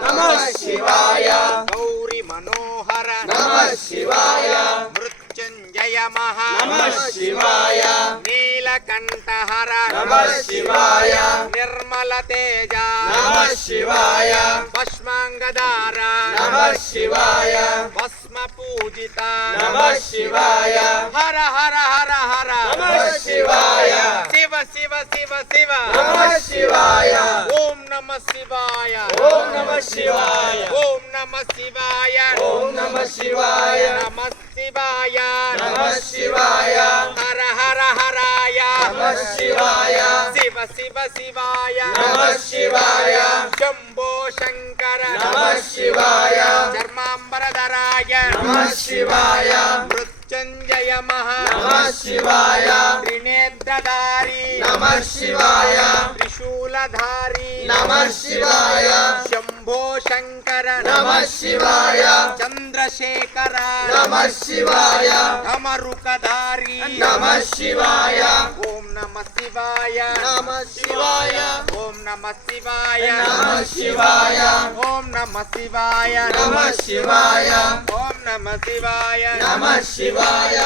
नमः शिवाय गौरी मनोहर नमः शिवाय मृत्युंजय महा नमः शिवाय नीलकंठहर नमः शिवाय निर्मल तेज नमः शिवाय भस्मांगदार नमः शिवाय भस्म पूजिता नमः शिवाय हर हर हर हर नमः शिवाय शिव शिव शिव शिव नमः शिवाय ओम नमः शिवाय ओम नमः शिवाय ओम नमः शिवाय ओम नमः शिवाय नमः शिवाय नमः शिवाय हर हर हराय नमः शिवाय शिव शिव शिवाय नमः शिवाय शंभो शंकर नमः शिवाय धर्मांबरधराय नमः शिवाय मृत्युंजय महा नमः शिवाय त्रिनेत्रधारी नमः शिवाय त्रिशूलधारी नमः शिवाय शंभो शंकर नमः शिवाय चंद्रशेखर नमः शिवाय धमरुकधारी नमः शिवाय ओम नमः शिवाय नमः शिवाय ओम नमः शिवाय नमः शिवाय ओम नमः शिवाय नमः शिवाय ओम नमः शिवाय नमः शिवाय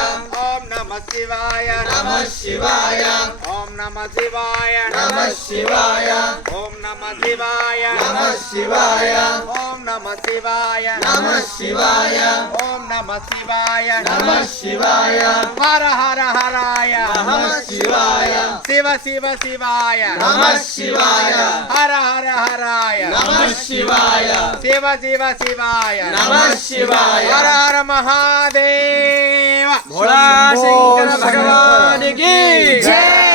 ओम नमः शिवाय नमः शिवाय ओम नमः शिवाय नमः शिवाय ओम नमः शिवाय नमः शिवाय ओम नमः शिवाय नमः शिवाय ओम नमः शिवाय नमः शिवाय हर हर हराय नमः शिवाय शिव शिव शिवाय नमः शिवाय हर हर हराय नमः शिवाय शिव शिव शिवाय नमः शिवाय हर हर महादेव भोला शंकर भगवान की जय।